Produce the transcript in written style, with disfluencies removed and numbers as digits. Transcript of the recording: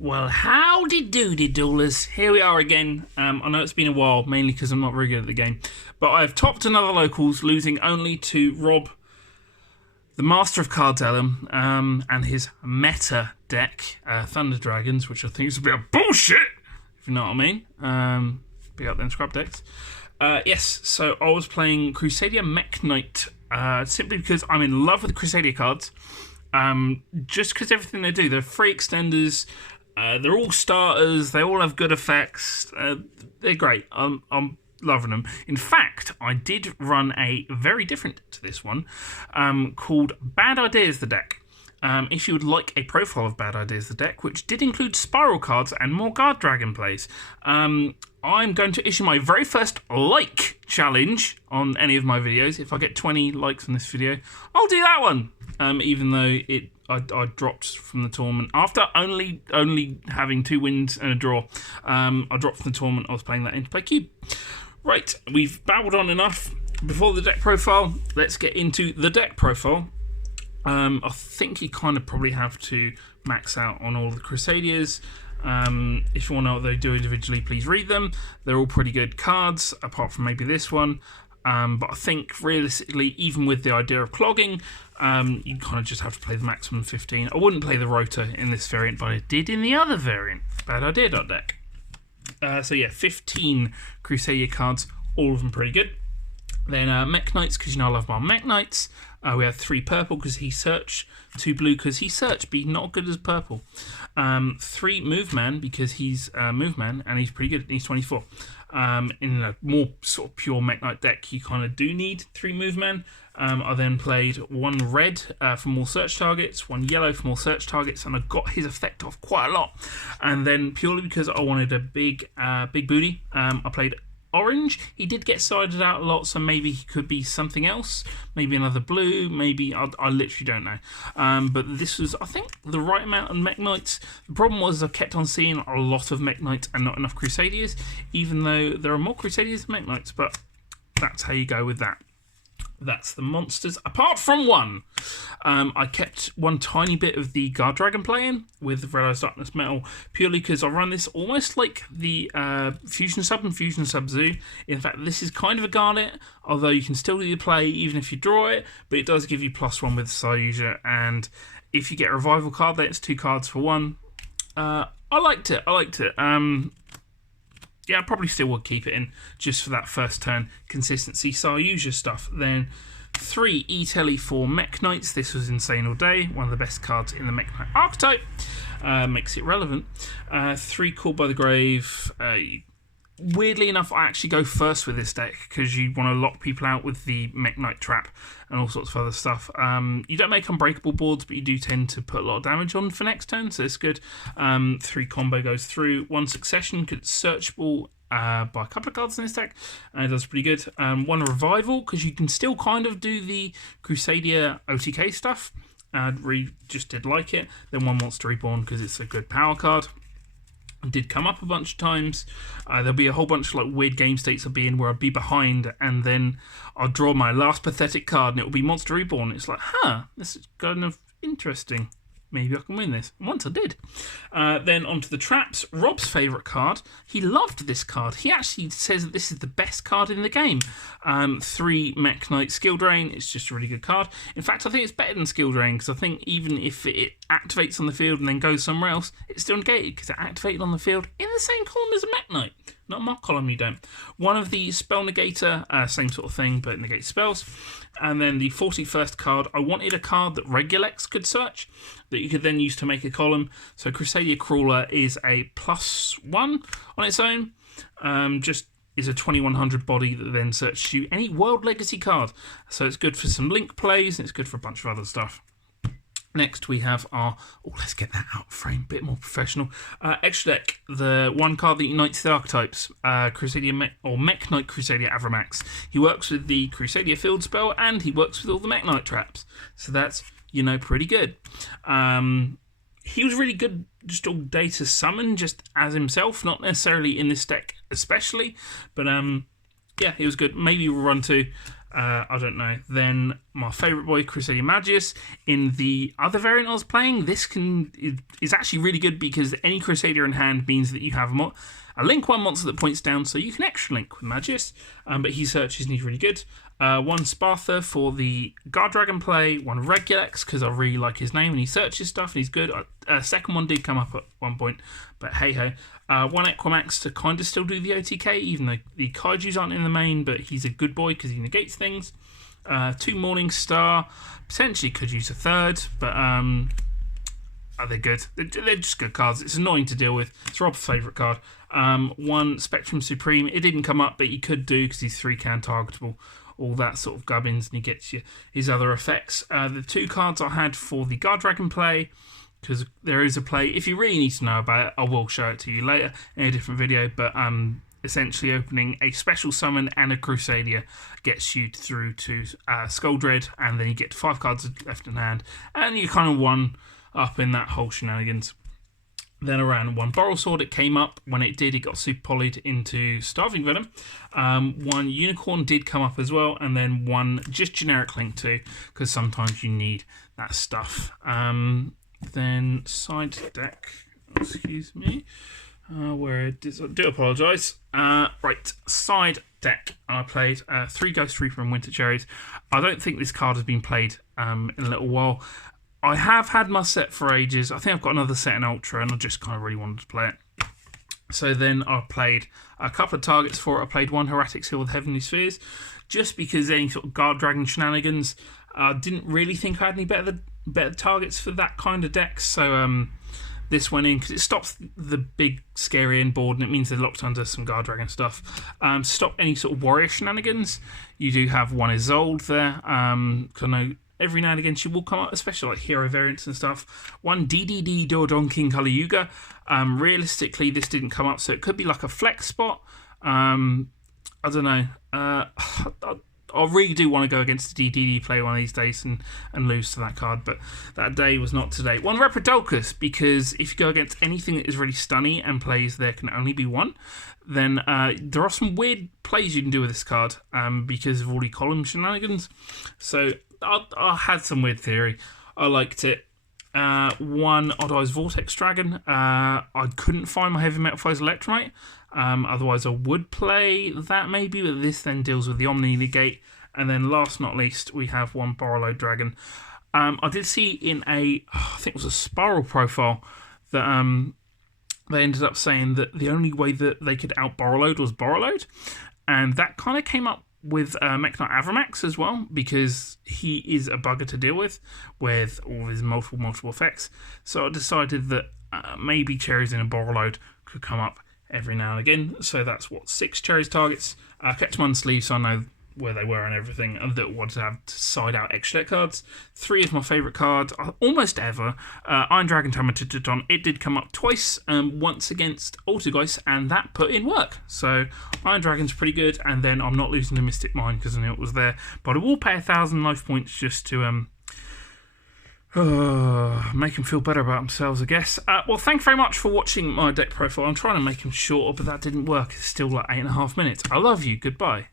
Well, howdy doody duelists. Here we are again. I know it's been a while, mainly because I'm not very good at the game. But I've topped another locals, losing only to Rob, the Master of Cards Ellum, and his meta deck, Thunder Dragons, which I think is a bit of bullshit, if you know what I mean. Big up them scrub decks. Yes, so I was playing Crusadia Mekk, simply because I'm in love with the Crusadia cards. Just because everything they do, they're free extenders. They're all starters. They all have good effects. They're great. I'm loving them. In fact, I did run a very different to this one called Bad Ideas the deck. If you would like a profile of Bad Ideas the deck, which did include spiral cards and more guard dragon plays, I'm going to issue my very first like challenge on any of my videos. If I get 20 likes on this video, I'll do that one. Even though I dropped from the tournament after only having 2 wins and a draw. I dropped from the tournament. I was playing that into play cube. Right, we've babbled on enough. Before the deck profile, let's get into the deck profile. I think you kind of probably have to max out on all the Crusadias. If you want to know what they do individually, please read them. They're all pretty good cards, apart from maybe this one. But I think realistically, even with the idea of clogging, you kind of just have to play the maximum 15. I wouldn't play the rotor in this variant, but I did in the other variant. Bad Idea deck. So yeah, 15 Crusadia cards, all of them pretty good. Then Mekk Knights, because you know I love my Mekk Knights. We have 3 purple because he search, 2 blue because he search, but he's not good as purple. 3 move man because he's move man and he's pretty good. He's 24. In a more sort of pure Mekk Knight deck, you kind of do need 3 move man. I then played 1 red for more search targets, 1 yellow for more search targets, and I got his effect off quite a lot. And then purely because I wanted a big booty, I played orange. He did get sided out a lot, so maybe he could be something else, maybe another blue, maybe I literally don't know. But this was, I think, the right amount of Mekk Knights. The problem was I kept on seeing a lot of Mekk Knights and not enough Crusadias, even though there are more Crusadias than Mekk Knights, but that's how you go with that. That's the monsters. Apart from one, I kept one tiny bit of the Guard Dragon playing with Red Eyes Darkness Metal, purely because I run this almost like the Fusion Sub and Fusion Sub Zoo. In fact, this is kind of a Garnet, although you can still do the play even if you draw it, but it does give you +1 with Sayuja, and if you get a Revival card, that's 2 cards for 1. I liked it. Yeah, I probably still would keep it in just for that first turn consistency. Sayuja stuff. Then 3 E-Telly for Mekk Knights. This was insane all day. One of the best cards in the Mekk Knight archetype. Makes it relevant. 3 Called by the Grave. Weirdly enough, I actually go first with this deck because you want to lock people out with the Mekk Knight trap and all sorts of other stuff. You don't make unbreakable boards, but you do tend to put a lot of damage on for next turn, so it's good. 3 combo goes through. 1 succession, because it's searchable by a couple of cards in this deck, and it does pretty good. 1 revival, because you can still kind of do the Crusadia OTK stuff. Just did like it. Then 1 Monster Reborn, because it's a good power card. Did come up a bunch of times. There'll be a whole bunch of like weird game states I'll be in where I'll be behind and then I'll draw my last pathetic card and it will be Monster Reborn. It's like, this is kind of interesting. Maybe I can win this. And once I did. Then onto the traps. Rob's favourite card. He loved this card. He actually says that this is the best card in the game. 3 Mekk Knight Skill Drain. It's just a really good card. In fact, I think it's better than Skill Drain because I think even if it activates on the field and then goes somewhere else, it's still negated because it activated on the field in the same column as a Mekk Knight. Not in my column, you don't. 1 of the Spell Negator, same sort of thing, but negates spells. And then the 41st card, I wanted a card that Regulex could search, that you could then use to make a column. So Crusadia Crawler is a +1 on its own. Just is a 2100 body that then searches you any World Legacy card. So it's good for some link plays, and it's good for a bunch of other stuff. Next we have our, let's get that out of frame, bit more professional. Extra deck, the 1 card that unites the archetypes, Mekk Knight Crusadia Avramax. He works with the Crusadia Field Spell and he works with all the Mekk Knight traps. So that's, pretty good. He was really good just all day to summon, just as himself, not necessarily in this deck especially, but yeah, he was good. Maybe we'll run 2. I don't know. Then my favourite boy, Crusadia Magius. In the other variant I was playing, this is actually really good because any Crusadia in hand means that you have a link 1 monster that points down, so you can extra link with Magius, but he searches and he's really good. One Spartha for the Guard Dragon play, one Regulex because I really like his name and he searches stuff and he's good. Second one did come up at one point, but hey ho. One Equimax to kind of still do the OTK, even though the Kaijus aren't in the main, but he's a good boy because he negates things. Two Morning Star, potentially could use a third, but they're good. They're just good cards. It's annoying to deal with. It's Rob's favourite card. One Spectrum Supreme. It didn't come up, but he could do because he's 3-can targetable. All that sort of gubbins, and he gets you his other effects. The two cards I had for the Guard Dragon play, because there is a play. If you really need to know about it, I will show it to you later in a different video. But essentially opening a special summon and a Crusadia gets you through to Skull Dread, and then you get 5 cards left in hand, and you kind of won up in that whole shenanigans. Then around one Boral Sword, it came up. When it did, it got super polyed into Starving Venom. One Unicorn did come up as well, and then one just generic Link 2, because sometimes you need that stuff. Then side deck, excuse me, where it is, I do apologise. Right, side deck. I played 3 Ghost Reaper and Winter Cherries. I don't think this card has been played in a little while. I have had my set for ages. I think I've got another set in Ultra, and I just kind of really wanted to play it. So then I played a couple of targets for it. I played one Hieratic Seal with Heavenly Spheres, just because any sort of Guard Dragon shenanigans. I didn't really think I had any better targets for that kind of deck. So this went in because it stops the big scary end board, and it means they're locked under some Guard Dragon stuff. To stop any sort of warrior shenanigans, you do have one Isolde there. Because I know every now and again she will come up, especially like hero variants and stuff. One DDD Dordon King Kali Yuga. Realistically, this didn't come up, so it could be like a flex spot. I don't know. I really do want to go against the DDD play one of these days and lose to that card, but that day was not today. One Reprodulcus, because if you go against anything that is really stunny and plays there can only be one, then there are some weird plays you can do with this card because of all the column shenanigans. So I had some weird theory. I liked it. One Odd Eyes Vortex Dragon. I couldn't find my Heavy Metal Foes Electromite. Otherwise I would play that maybe, but this then deals with the Omni Negate. And then last not least, we have one Borreload Dragon. I did see in I think it was a Spiral profile, that they ended up saying that the only way that they could out Borreload was Borreload. And that kind of came up with Mekk Knight Avramax as well, because he is a bugger to deal with all of his multiple effects. So I decided that maybe Cherries in a Borreload could come up every now and again. So that's what, 6 Cherries targets. I kept them on sleeve so I know where they were and everything, and that wanted to have to side out extra deck cards. 3 of my favourite cards, almost ever. Iron Dragon Tamachiton. It did come up twice, once against Altergeist, and that put in work. So Iron Dragon's pretty good, and then I'm not losing to Mystic Mind because I knew it was there. But I will pay 1,000 life points just to make them feel better about themselves, I guess. Well, thank you very much for watching my deck profile. I'm trying to make them shorter, but that didn't work. It's still like 8.5 minutes. I love you. Goodbye.